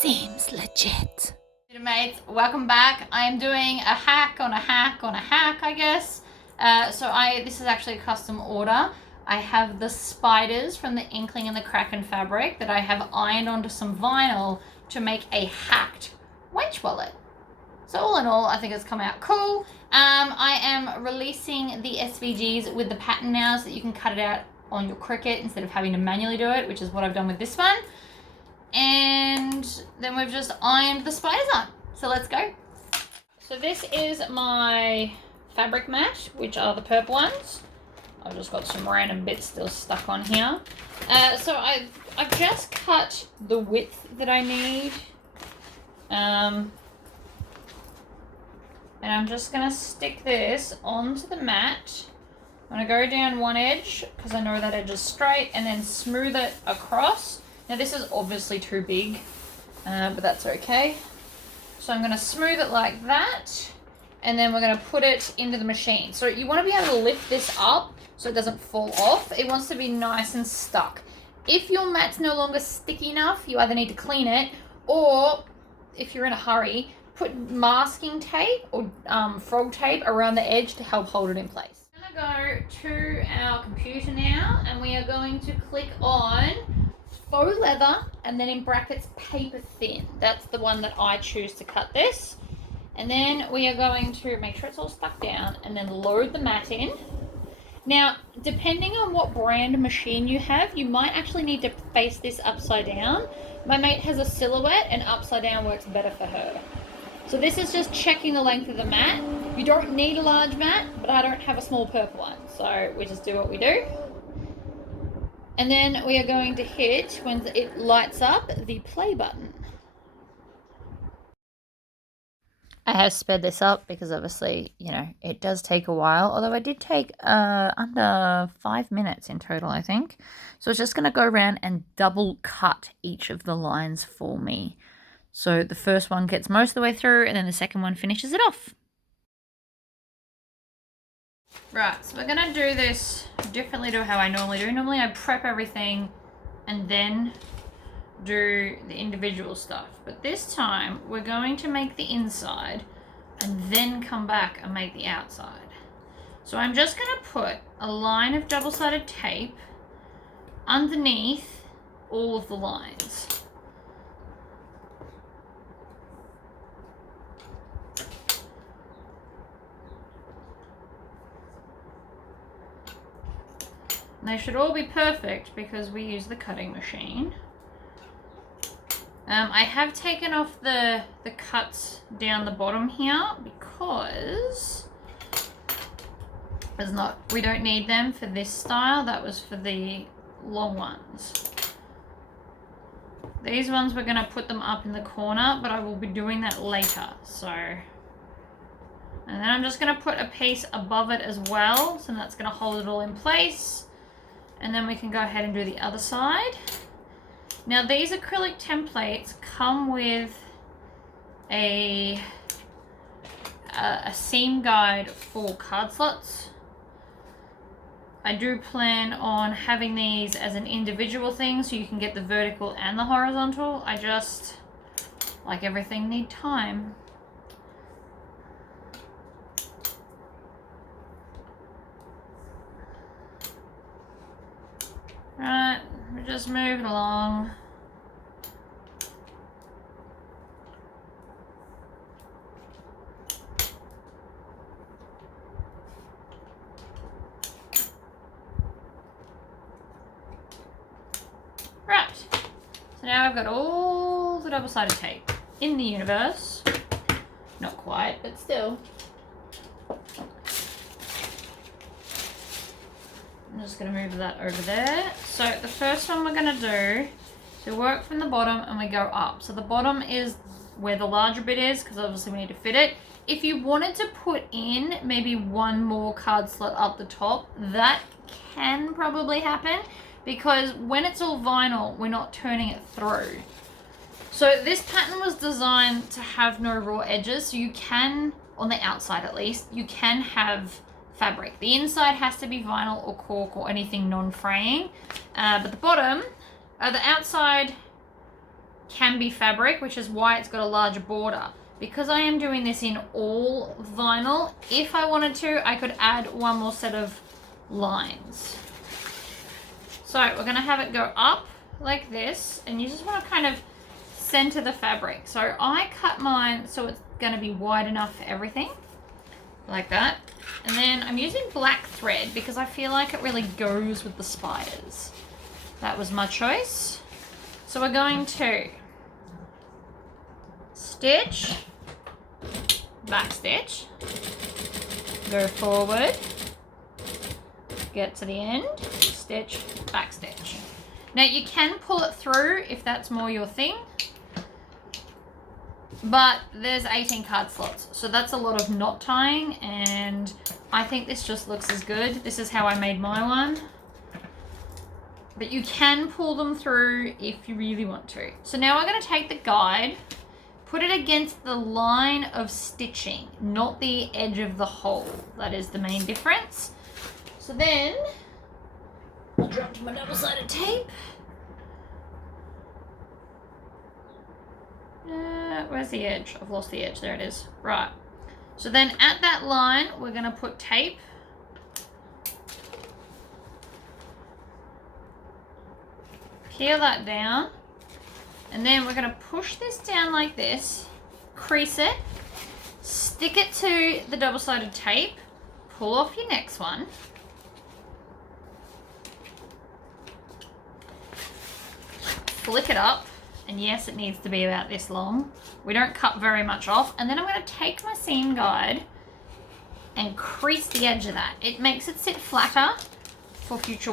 Seems legit. Mates, welcome back. I am doing a hack on a hack on a hack, I guess. This is actually a custom order. I have the spiders from the Inkling and the Kraken fabric that I have ironed onto some vinyl to make a hacked wench wallet. So all in all, I think it's come out cool. I am releasing the SVGs with the pattern now so that you can cut it out on your Cricut instead of having to manually do it, which is what I've done with this one. And then we've just ironed the spiders on. So let's go. So this is my fabric mat, which are the purple ones. I've just got some random bits still stuck on here. So I've just cut the width that I need. And I'm just gonna stick this onto the mat. I'm gonna go down one edge because I know that edge is straight, and then smooth it across. Now this is obviously too big, but that's okay. So I'm gonna smooth it like that, and then we're gonna put it into the machine. So you wanna be able to lift this up so it doesn't fall off. It wants to be nice and stuck. If your mat's no longer sticky enough, you either need to clean it, or if you're in a hurry, put masking tape or frog tape around the edge to help hold it in place. I'm gonna go to our computer now, and we are going to click on faux leather, and then in brackets paper thin. That's the one that I choose to cut this. And then we are going to make sure it's all stuck down and then load the mat in. Now, depending on what brand machine you have, you might actually need to face this upside down. My mate has a silhouette and upside down works better for her. So this is just checking the length of the mat. You don't need a large mat, but I don't have a small purple one. So we just do what we do. And then we are going to hit, when it lights up, the play button. I have sped this up because obviously, you know, it does take a while. Although I did take under 5 minutes in total, I think. So it's just going to go around and double cut each of the lines for me. So the first one gets most of the way through, and then the second one finishes it off. Right, so we're gonna do this differently to how I normally do. Normally I prep everything and then do the individual stuff. But this time we're going to make the inside and then come back and make the outside. So I'm just gonna put a line of double-sided tape underneath all of the lines. They should all be perfect because we use the cutting machine. I have taken off the cuts down the bottom here because we don't need them for this style. That was for the long ones. These ones we're going to put them up in the corner, but I will be doing that later. So, and then I'm just going to put a piece above it as well, so that's going to hold it all in place. And then we can go ahead and do the other side. Now these acrylic templates come with a seam guide for card slots. I do plan on having these as an individual thing so you can get the vertical and the horizontal. I just, like everything, need time. Right, we're just moving along. Right, so now I've got all the double-sided tape in the universe. Not quite, but still. I'm just going to move that over there. So the first one we're going to do, so we work from the bottom and we go up. So the bottom is where the larger bit is because obviously we need to fit it. If you wanted to put in maybe one more card slot up the top, that can probably happen because when it's all vinyl, we're not turning it through. So this pattern was designed to have no raw edges. So you can, on the outside at least, you can have fabric. The inside has to be vinyl or cork or anything non-fraying, but the bottom, the outside can can be fabric, which is why it's got a larger border. Because I am doing this in all vinyl, if I wanted to, I could add one more set of lines. So we're going to have it go up like this, and you just want to kind of center the fabric. So I cut mine so it's going to be wide enough for everything, like that. And then I'm using black thread because I feel like it really goes with the spiders. That was my choice. So we're going to stitch, back stitch, go forward, get to the end, stitch, back stitch. Now you can pull it through if that's more your thing, but there's 18 card slots, so that's a lot of knot tying, and I think this just looks as good. This is how I made my one, but you can pull them through if you really want to. So now we're going to take the guide, put it against the line of stitching, not the edge of the hole. That is the main difference. So then I'll drop to my double-sided tape. Where's the edge? I've lost the edge. There it is. Right. So then at that line, we're going to put tape. Peel that down. And then we're going to push this down like this, crease it, stick it to the double-sided tape, pull off your next one. Flick it up, and yes, it needs to be about this long. We don't cut very much off. And then I'm going to take my seam guide and crease the edge of that. It makes it sit flatter for future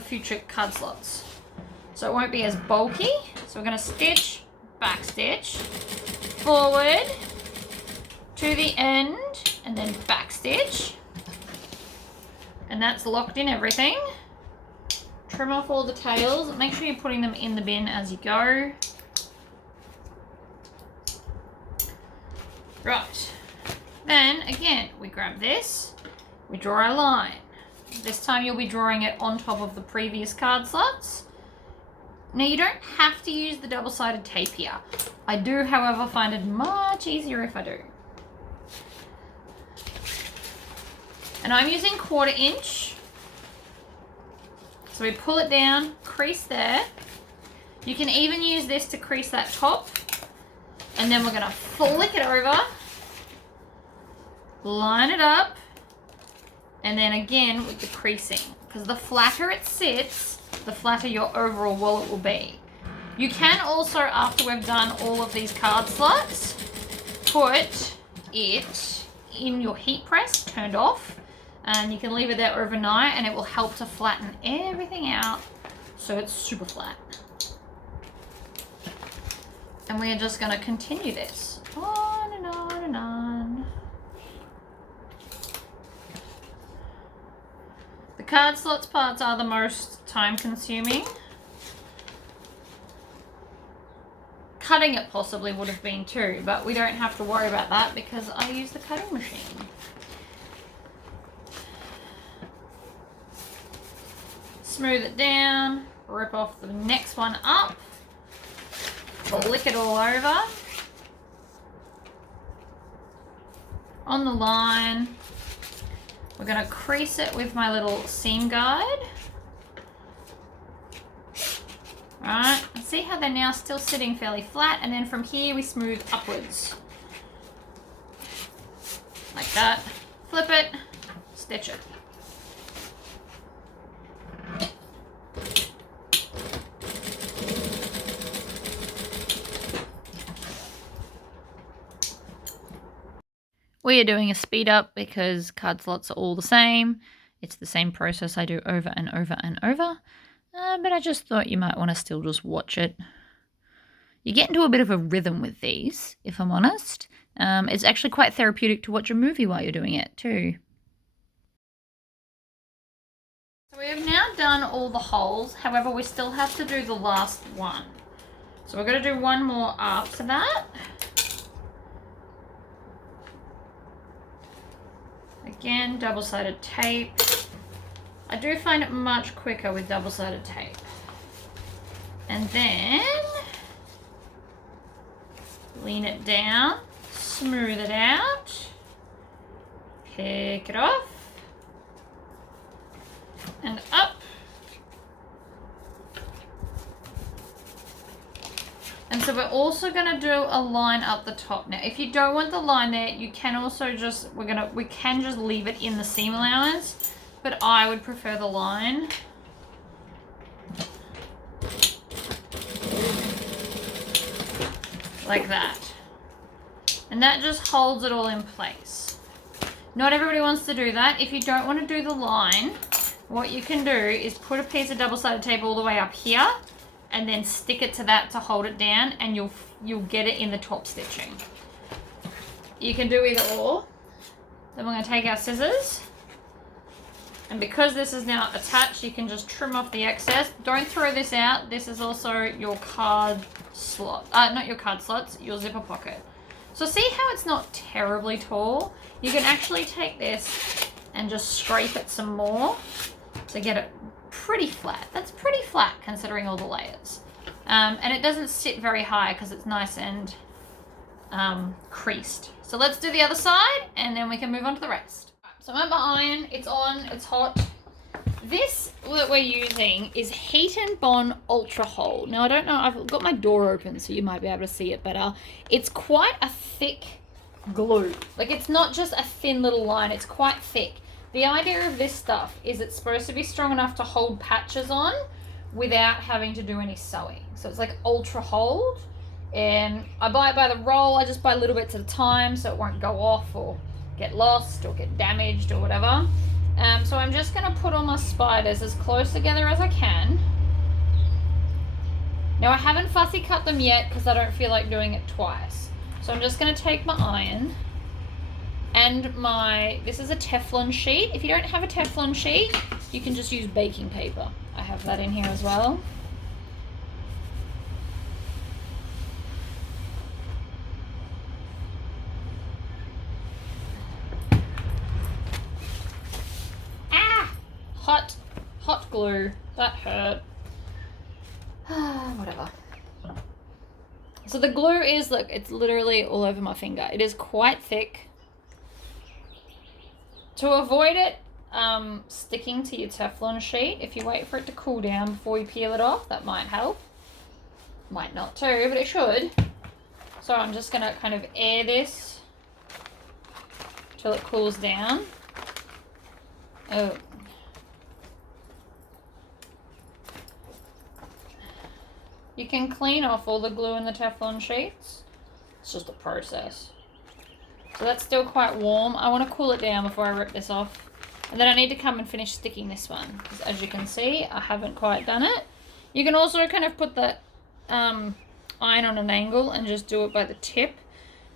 future card slots, so it won't be as bulky. So we're going to stitch, back stitch, forward to the end, and then back stitch, and that's locked in everything. Trim off all the tails. Make sure you're putting them in the bin as you go. Right. Then, again, we grab this, we draw a line. This time you'll be drawing it on top of the previous card slots. Now, you don't have to use the double-sided tape here. I do, however, find it much easier if I do. And I'm using 1/4 inch. So we pull it down, crease there. You can even use this to crease that top. And then we're going to flick it over, line it up, and then again with the creasing. Because the flatter it sits, the flatter your overall wallet will be. You can also, after we've done all of these card slots, put it in your heat press, turned off. And you can leave it there overnight, and it will help to flatten everything out so it's super flat. And we are just going to continue this on and on and on. The card slots parts are the most time consuming. Cutting it possibly would have been too, but we don't have to worry about that because I use the cutting machine. Smooth it down, rip off the next one up, flick it all over. On the line, we're going to crease it with my little seam guide. Right, and see how they're now still sitting fairly flat, and then from here we smooth upwards. Like that. Flip it, stitch it. We are doing a speed up because card slots are all the same. It's the same process I do over and over and over. But I just thought you might want to still just watch it. You get into a bit of a rhythm with these, if I'm honest. It's actually quite therapeutic to watch a movie while you're doing it too. So we have now done all the holes. However, we still have to do the last one. So we're going to do one more after that. Again, double-sided tape. I do find it much quicker with double-sided tape. And then Lean it down, smooth it out, pick it off, and up. And so we're also going to do a line up the top. Now, if you don't want the line there, you can also just, we can just leave it in the seam allowance, but I would prefer the line. Like that. And that just holds it all in place. Not everybody wants to do that. If you don't want to do the line, what you can do is put a piece of double-sided tape all the way up here and then stick it to that to hold it down, and you'll get it in the top stitching. You can do either or. Then we're going to take our scissors, and because this is now attached, you can just trim off the excess. Don't throw this out. This is also your card slot. Not your card slots, your zipper pocket. So see how it's not terribly tall? You can actually take this and just scrape it some more to get it pretty flat. That's pretty flat considering all the layers. And it doesn't sit very high because it's nice and creased. So let's do the other side and then we can move on to the rest. So I'm at my iron, it's on, it's hot. This that we're using is Heat and Bond Ultra Hold. Now I don't know, I've got my door open so you might be able to see it better. It's quite a thick glue. Like it's not just a thin little line, it's quite thick. The idea of this stuff is it's supposed to be strong enough to hold patches on without having to do any sewing. So it's like ultra hold, and I buy it by the roll. I just buy little bits at a time so it won't go off or get lost or get damaged or whatever. So I'm just going to put all my spiders as close together as I can. Now I haven't fussy cut them yet because I don't feel like doing it twice. So I'm just going to take my iron and this is a Teflon sheet. If you don't have a Teflon sheet, you can just use baking paper. I have that in here as well. Ah! Hot glue. That hurt. Whatever. So the glue is, look, it's literally all over my finger. It is quite thick. To avoid it sticking to your Teflon sheet, if you wait for it to cool down before you peel it off, that might help. Might not too, but it should. So I'm just going to kind of air this till it cools down. Oh. You can clean off all the glue in the Teflon sheets. It's just a process. So that's still quite warm. I want to cool it down before I rip this off. And then I need to come and finish sticking this one. Because as you can see, I haven't quite done it. You can also kind of put the iron on an angle and just do it by the tip.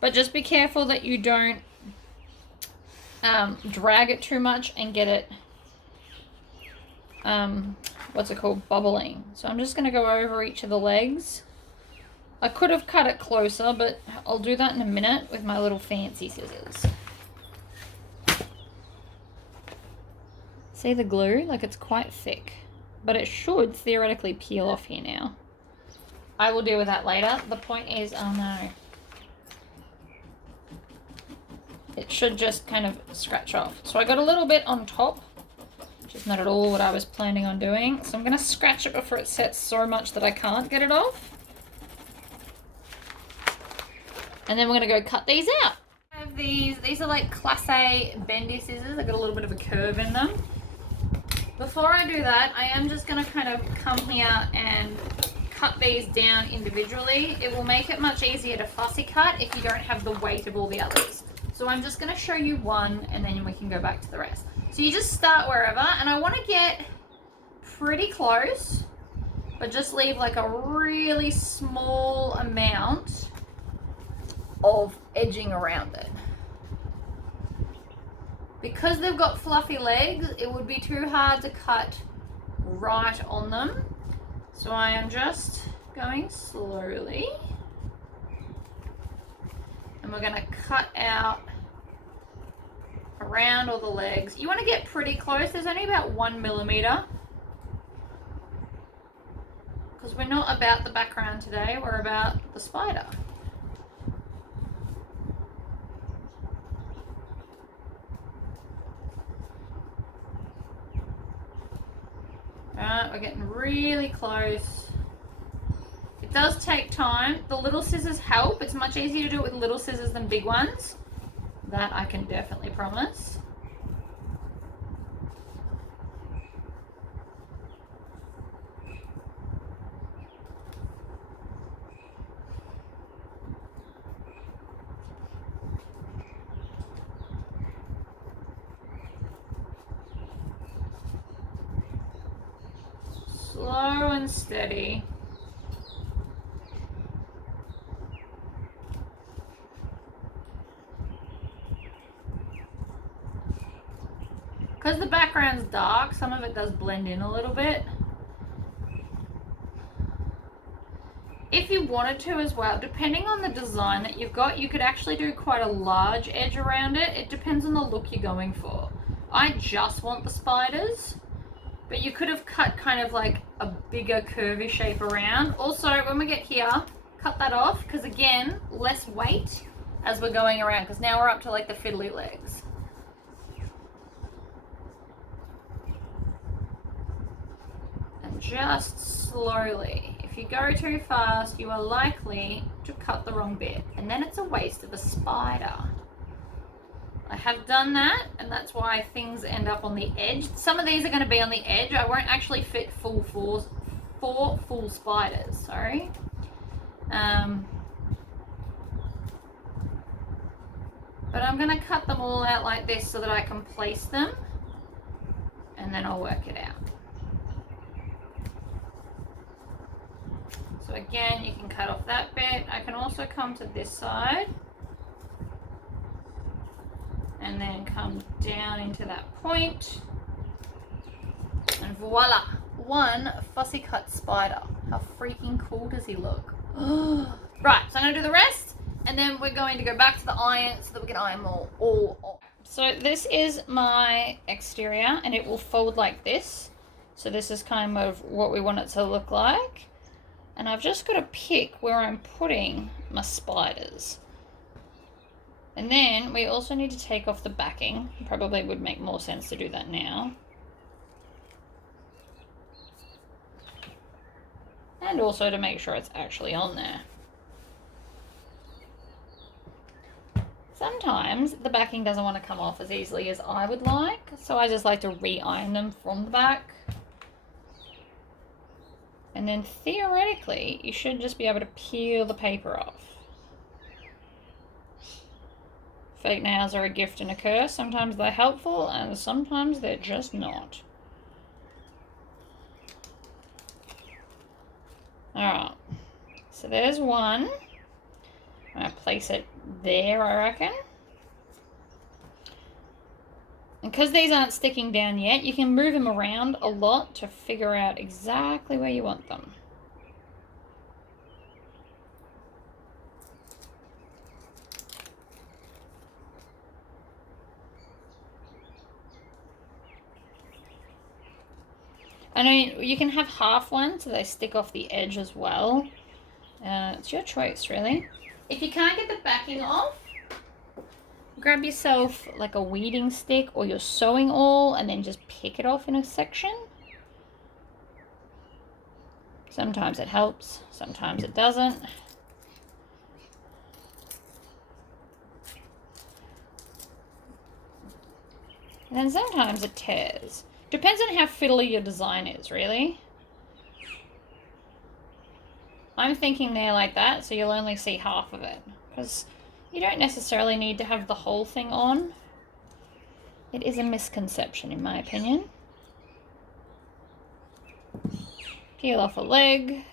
But just be careful that you don't drag it too much and get it, what's it called, bubbling. So I'm just going to go over each of the legs. I could have cut it closer, but I'll do that in a minute with my little fancy scissors. See the glue? Like it's quite thick, but it should theoretically peel off here now. I will deal with that later. The point is, oh no. It should just kind of scratch off. So I got a little bit on top, which is not at all what I was planning on doing. So I'm going to scratch it before it sets so much that I can't get it off. And then we're going to go cut these out. I have these are like Class A bendy scissors. They've got a little bit of a curve in them. Before I do that, I am just going to kind of come here and cut these down individually. It will make it much easier to fussy cut if you don't have the weight of all the others. So I'm just going to show you one and then we can go back to the rest. So you just start wherever, and I want to get pretty close, but just leave like a really small amount of edging around it. Because they've got fluffy legs, it would be too hard to cut right on them. So I am just going slowly. And we're going to cut out around all the legs. You want to get pretty close. There's only about 1 millimeter. Because we're not about the background today, we're about the spider. Alright, we're getting really close. It does take time. The little scissors help. It's much easier to do it with little scissors than big ones. That I can definitely promise. Slow and steady. Because the background's dark, some of it does blend in a little bit. If you wanted to as well, depending on the design that you've got, you could actually do quite a large edge around it. It depends on the look you're going for. I just want the spiders, but you could have cut kind of like a bigger curvy shape around. Also, when we get here, cut that off, because again, less weight as we're going around, because now we're up to like the fiddly legs. And just slowly. If you go too fast, you are likely to cut the wrong bit, and then it's a waste of a spider. I have done that, and that's why things end up on the edge. Some of these are going to be on the edge. I won't actually fit four full spiders, sorry. But I'm going to cut them all out like this so that I can place them, and then I'll work it out. So again, you can cut off that bit. I can also come to this side and then come down into that point, and voila, one fussy cut spider. How freaking cool does he look? Right, so I'm going to do the rest, and then we're going to go back to the iron so that we can iron them all on. So this is my exterior, and it will fold like this. So this is kind of what we want it to look like. And I've just got to pick where I'm putting my spiders. And then we also need to take off the backing. Probably would make more sense to do that now. And also to make sure it's actually on there. Sometimes the backing doesn't want to come off as easily as I would like, so I just like to re-iron them from the back. And then theoretically, you should just be able to peel the paper off. Fake nails are a gift and a curse. Sometimes they're helpful and sometimes they're just not. Alright, so there's one. I'm going to place it there, I reckon. And because these aren't sticking down yet, you can move them around a lot to figure out exactly where you want them. I know you can have half one so they stick off the edge as well. It's your choice, really. If you can't get the backing off, grab yourself like a weeding stick or your sewing awl and then just pick it off in a section. Sometimes it helps, sometimes it doesn't. And then sometimes it tears. Depends on how fiddly your design is, really. I'm thinking there like that, so you'll only see half of it. Because you don't necessarily need to have the whole thing on. It is a misconception, in my opinion. Peel off a leg.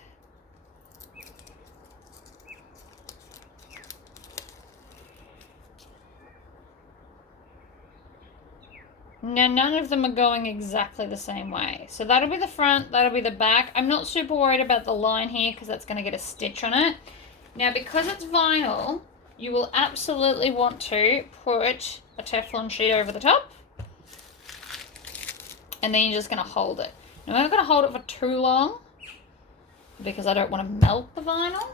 Now, none of them are going exactly the same way. So that'll be the front, that'll be the back. I'm not super worried about the line here because that's going to get a stitch on it. Now, because it's vinyl, you will absolutely want to put a Teflon sheet over the top. And then you're just going to hold it. Now, I'm not going to hold it for too long because I don't want to melt the vinyl.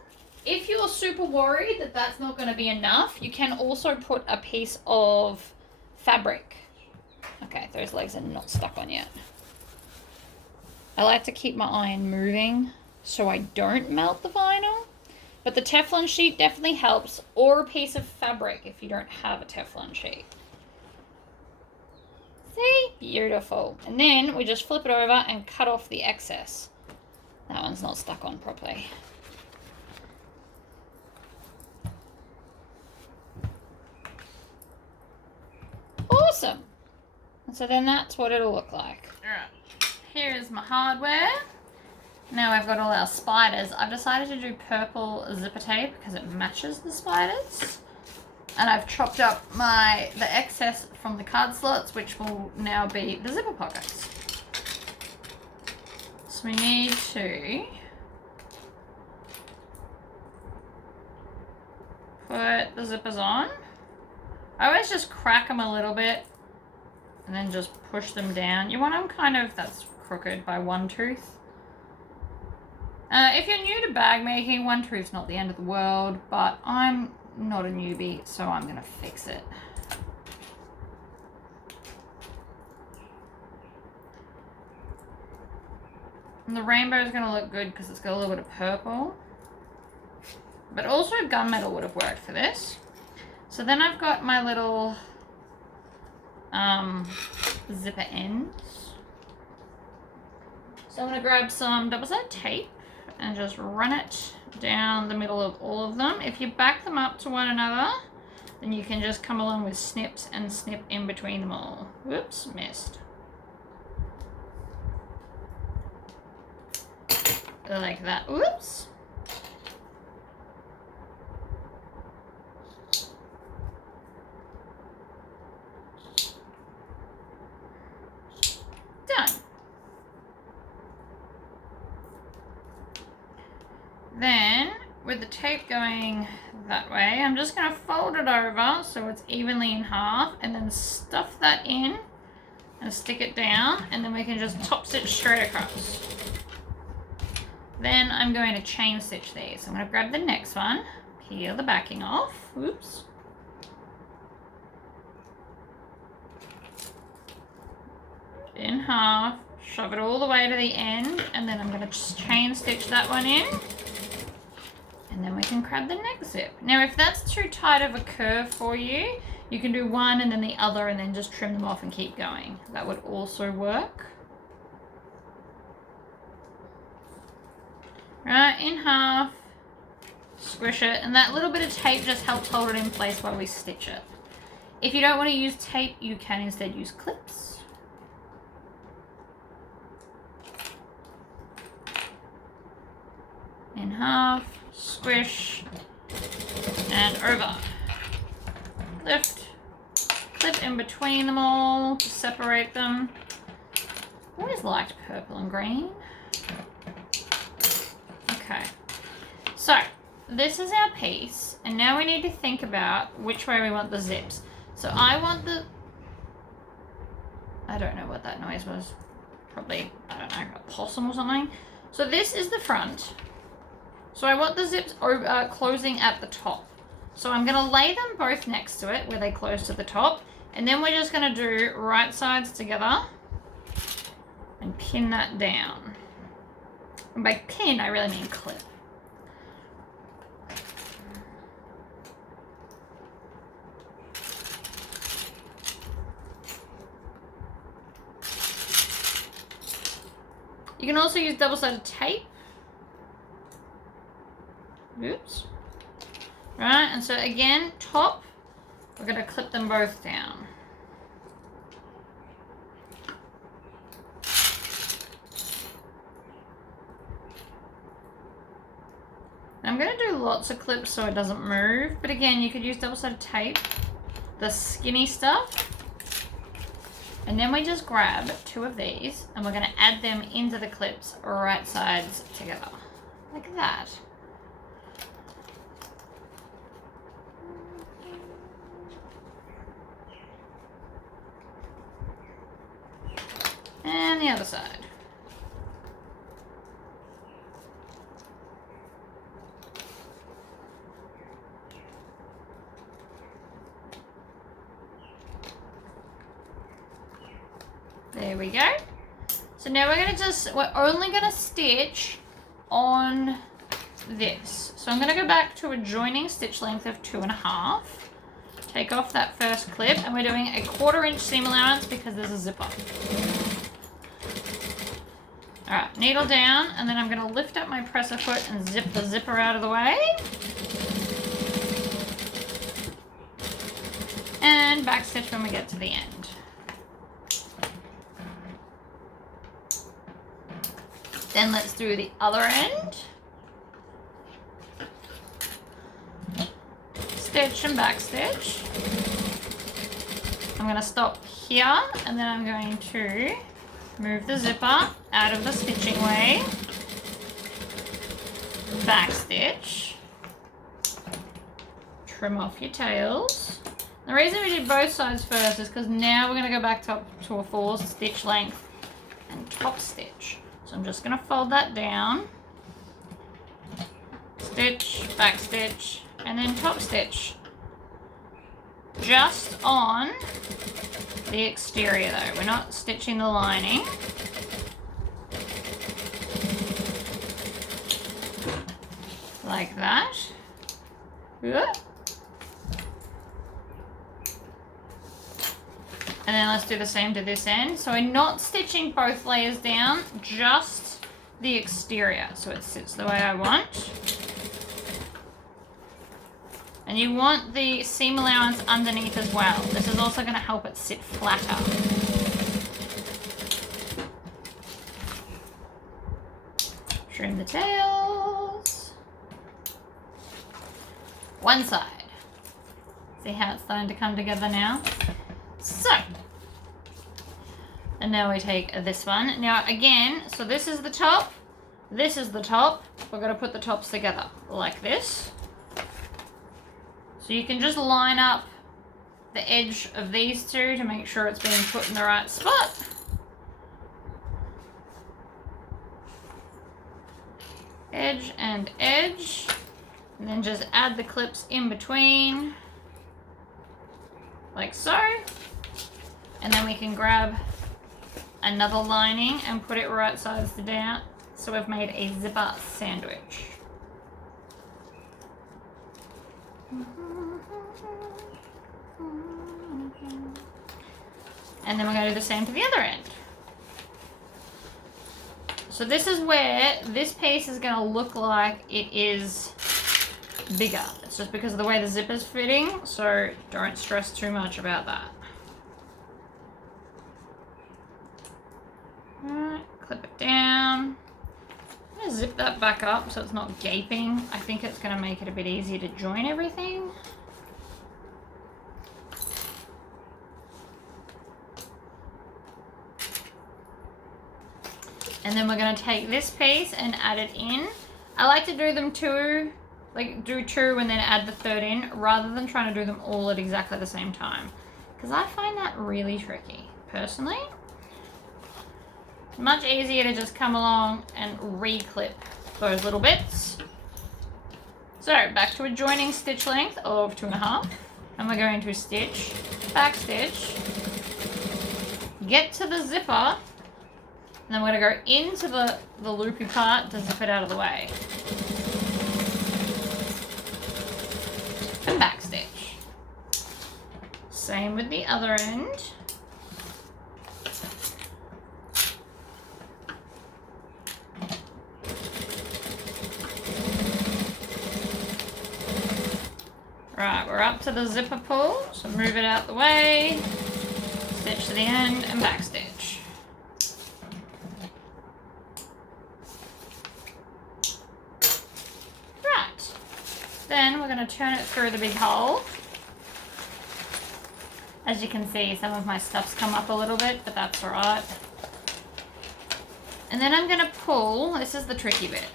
If you're super worried that that's not going to be enough, you can also put a piece of fabric. Okay, those legs are not stuck on yet. I like to keep my iron moving so I don't melt the vinyl. But the Teflon sheet definitely helps, or a piece of fabric if you don't have a Teflon sheet. See? Beautiful. And then we just flip it over and cut off the excess. That one's not stuck on properly. Awesome. And so then that's what it'll look like. Alright, here's my hardware. Now I've got all our spiders. I've decided to do purple zipper tape because it matches the spiders. And I've chopped up the excess from the card slots, which will now be the zipper pockets. So we need to put the zippers on. I always just crack them a little bit and then just push them down. You want them kind of, that's crooked by one tooth. If you're new to bag making, one tooth's not the end of the world, but I'm not a newbie, so I'm gonna fix it. And the rainbow is gonna look good because it's got a little bit of purple. But also gunmetal would have worked for this. So then I've got my little zipper ends. So I'm gonna grab some double-sided tape and just run it down the middle of all of them. If you back them up to one another, then you can just come along with snips and snip in between them all. Whoops, missed. Like that. Whoops. Done. Then, with the tape going that way, I'm just going to fold it over so it's evenly in half and then stuff that in and stick it down, and then we can just top stitch straight across. Then I'm going to chain stitch these. I'm going to grab the next one, peel the backing off. Oops. In half, shove it all the way to the end, and then I'm going to just chain stitch that one in. And then we can grab the next zip. Now, if that's too tight of a curve for you, you can do one and then the other and then just trim them off and keep going. That would also work. Right, in half, squish it, and that little bit of tape just helps hold it in place while we stitch it. If you don't want to use tape, you can instead use clips. In half, squish, and over. Lift, clip in between them all to separate them. I always liked purple and green. Okay, so this is our piece, and now we need to think about which way we want the zips. So I want the, I don't know what that noise was, probably, I don't know, a possum or something. So this is the front. So I want the zips closing at the top. So I'm going to lay them both next to it where they close to the top. And then we're just going to do right sides together and pin that down. And by pin, I really mean clip. You can also use double-sided tape. Oops. Right, and so again, top, we're going to clip them both down. I'm going to do lots of clips so it doesn't move, but again, you could use double-sided tape, the skinny stuff, and then we just grab two of these and we're going to add them into the clips right sides together, like that. And the other side. There we go. So now we're only gonna stitch on this. So I'm gonna go back to a joining stitch length of 2.5. Take off that first clip, and we're doing a 1/4 inch seam allowance because there's a zipper. Alright, needle down, and then I'm gonna lift up my presser foot and zip the zipper out of the way. And back stitch when we get to the end. Then let's do the other end. Stitch and back stitch. I'm going to stop here, and then I'm going to move the zipper out of the stitching way. Back stitch. Trim off your tails. The reason we did both sides first is because now we're going to go back to a 4 stitch length and top stitch. So I'm just going to fold that down, stitch, back stitch, and then top stitch. Just on the exterior though, we're not stitching the lining. Like that. And then let's do the same to this end. So we're not stitching both layers down, just the exterior. So it sits the way I want. And you want the seam allowance underneath as well. This is also going to help it sit flatter. Trim the tails. One side. See how it's starting to come together now? So, and now we take this one. Now again, so this is the top, this is the top. We're going to put the tops together like this. So you can just line up the edge of these two to make sure it's being put in the right spot. Edge and edge. And then just add the clips in between. Like so. And then we can grab another lining and put it right sides down. So we've made a zipper sandwich. And then we're going to do the same to the other end. So this is where this piece is going to look like it is bigger. It's just because of the way the zipper's fitting, so don't stress too much about that. Alright, clip it down. I'm going to zip that back up so it's not gaping. I think it's going to make it a bit easier to join everything. And then we're going to take this piece and add it in. I like to do them two, like do two and then add the third in, rather than trying to do them all at exactly the same time. Because I find that really tricky, personally. Much easier to just come along and re-clip those little bits. So back to a joining stitch length of 2.5. And we're going to stitch, back stitch, get to the zipper, and then we're going to go into the loopy part to zip it out of the way. And back stitch. Same with the other end. Right, we're up to the zipper pull, so move it out the way, stitch to the end, and back stitch. Right, then we're going to turn it through the big hole. As you can see, some of my stuff's come up a little bit, but that's alright. And then I'm going to pull, this is the tricky bit,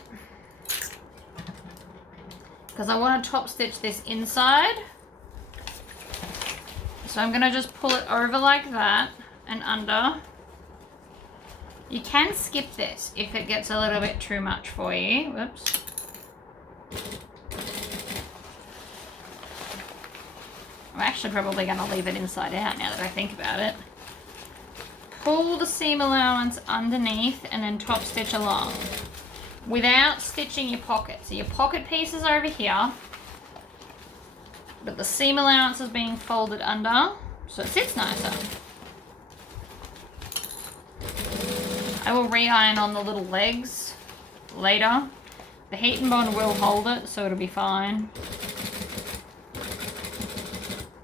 because I want to top stitch this inside. So I'm going to just pull it over like that and under. You can skip this if it gets a little bit too much for you. Whoops. I'm actually probably going to leave it inside out now that I think about it. pull the seam allowance underneath and then top stitch along without stitching your pocket. So your pocket piece is over here, but the seam allowance is being folded under so it sits nicer. I will re-iron on the little legs later. The heat and bond will hold it, so it'll be fine.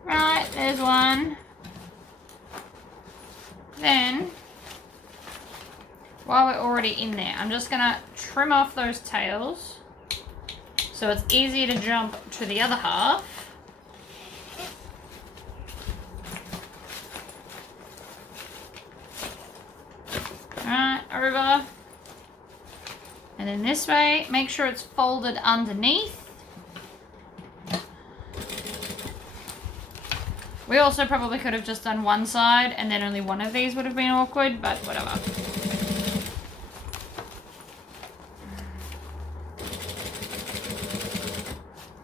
Right, there's one. Then, while we're already in there, I'm just gonna trim off those tails so it's easier to jump to the other half. Alright, over. And then this way, make sure it's folded underneath. We also probably could have just done one side and then only one of these would have been awkward, but whatever.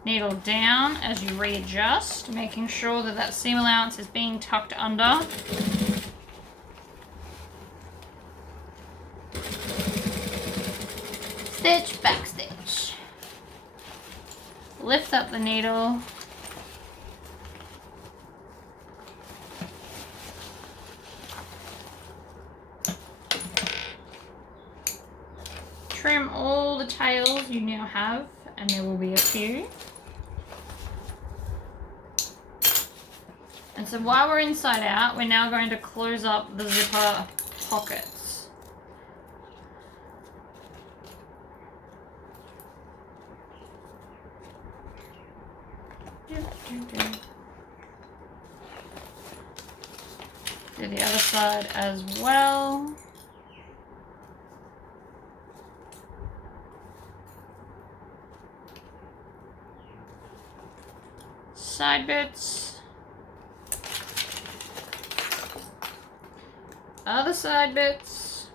Needle down as you readjust, making sure that that seam allowance is being tucked under. Stitch, back stitch. Lift up the needle. Trim all the tails you now have, and there will be a few. And so while we're inside out, we're now going to close up the zipper pockets. Do the other side as well. Side bits. Other side bits.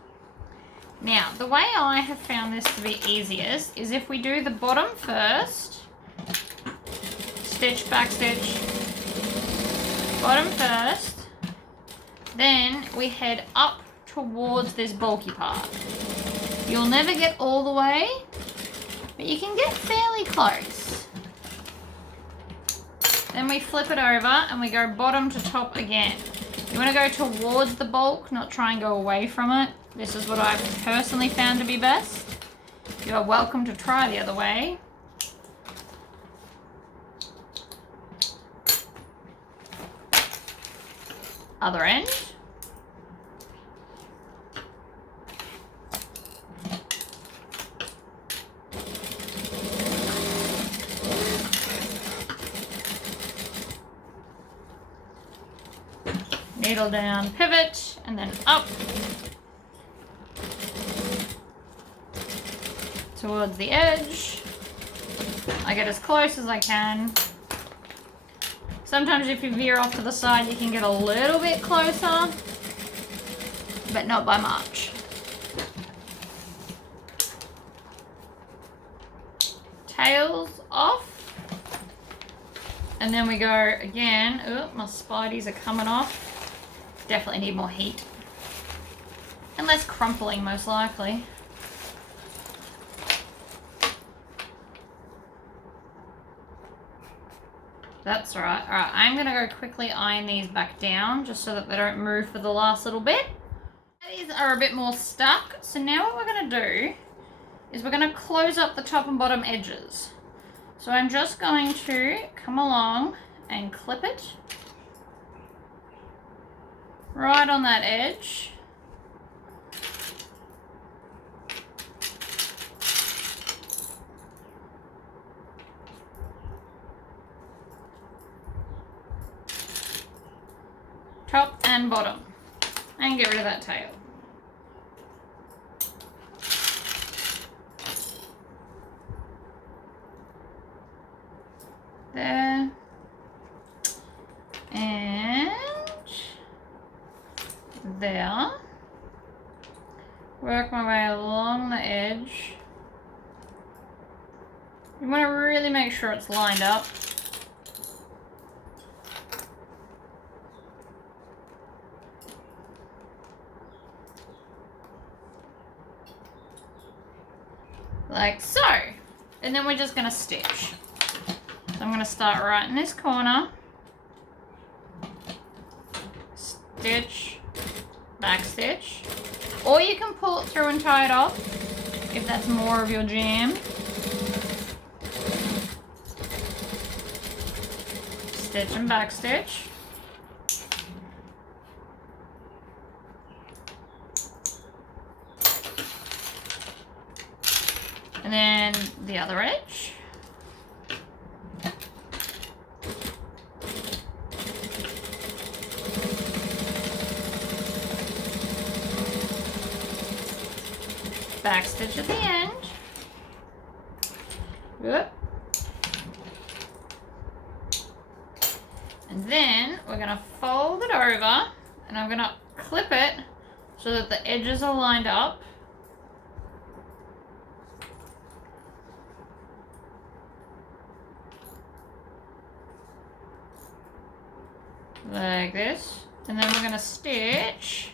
Now, the way I have found this to be easiest is if we do the bottom first, stitch, back stitch, bottom first, then we head up towards this bulky part. You'll never get all the way, but you can get fairly close. Then we flip it over and we go bottom to top again. You want to go towards the bulk, not try and go away from it. This is what I've personally found to be best. You are welcome to try the other way. Other end. Needle down, pivot, and then up towards the edge. I get as close as I can. Sometimes if you veer off to the side, you can get a little bit closer, but not by much. Tails off. And then we go again. Oh, my spideys are coming off. Definitely need more heat. And less crumpling, most likely. That's alright. Alright, I'm going to go quickly iron these back down just so that they don't move for the last little bit. These are a bit more stuck. So now what we're going to do is we're going to close up the top and bottom edges. So I'm just going to come along and clip it right on that edge. Top and bottom. And get rid of that tail. There. And there. Work my way along the edge. You want to really make sure it's lined up. like so. And then we're just going to stitch. So I'm going to start right in this corner. Stitch, back stitch. Or you can pull it through and tie it off if that's more of your jam. Stitch and back stitch. And then the other edge. Back stitch at the end. Whoop. And then we're going to fold it over and I'm going to clip it so that the edges are lined up. Like this. And then we're going to stitch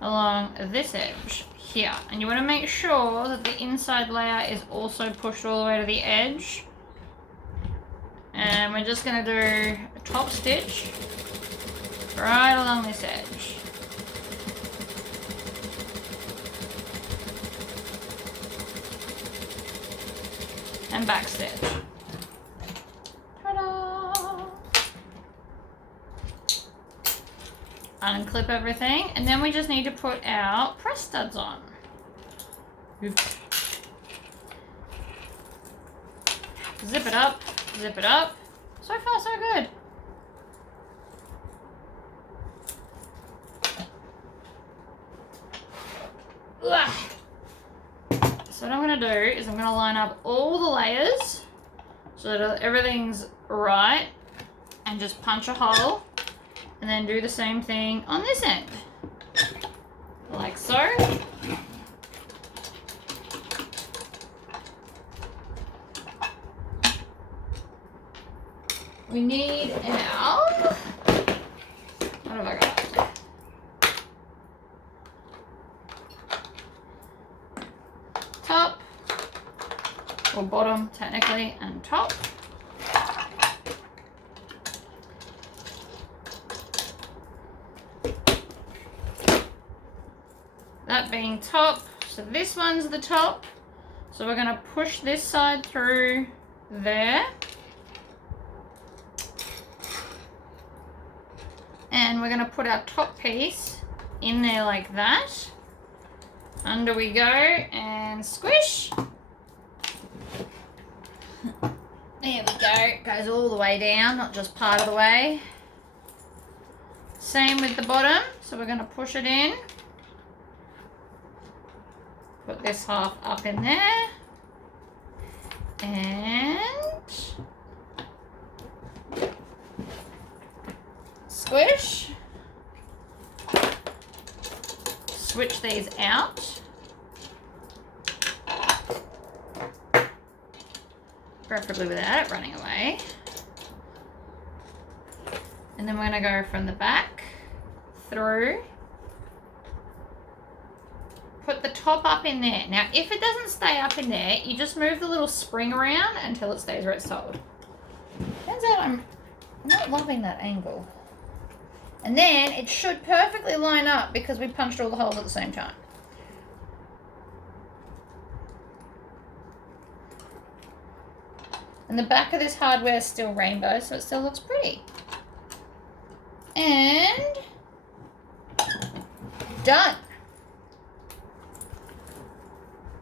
along this edge here. And you want to make sure that the inside layer is also pushed all the way to the edge. And we're just going to do a top stitch right along this edge. And back stitch. Ta-da! Unclip everything, and then we just need to put our press studs on. Oops. Zip it up, zip it up. So far, so good. Ugh. So what I'm going to do is I'm going to line up all the layers so that everything's right and just punch a hole and then do the same thing on this end. Like so. We need our, what have I got? Top, or bottom technically, and top. That being top, so this one's the top. So we're going to push this side through there. And we're going to put our top piece in there like that. Under we go and squish. There we go. It goes all the way down, not just part of the way. Same with the bottom. So we're going to push it in. Put this half up in there. And squish. Switch these out. Preferably without it running away. And then we're going to go from the back through. Put the top up in there. Now, if it doesn't stay up in there, you just move the little spring around until it stays where it's told. Turns out I'm not loving that angle. And then it should perfectly line up because we punched all the holes at the same time. And the back of this hardware is still rainbow, so it still looks pretty. And done.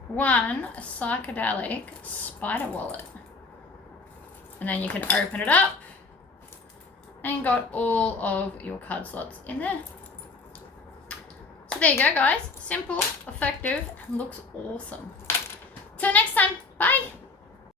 One psychedelic spider wallet. And then you can open it up and got all of your card slots in there. So there you go, guys. Simple, effective, and looks awesome. Till next time, bye.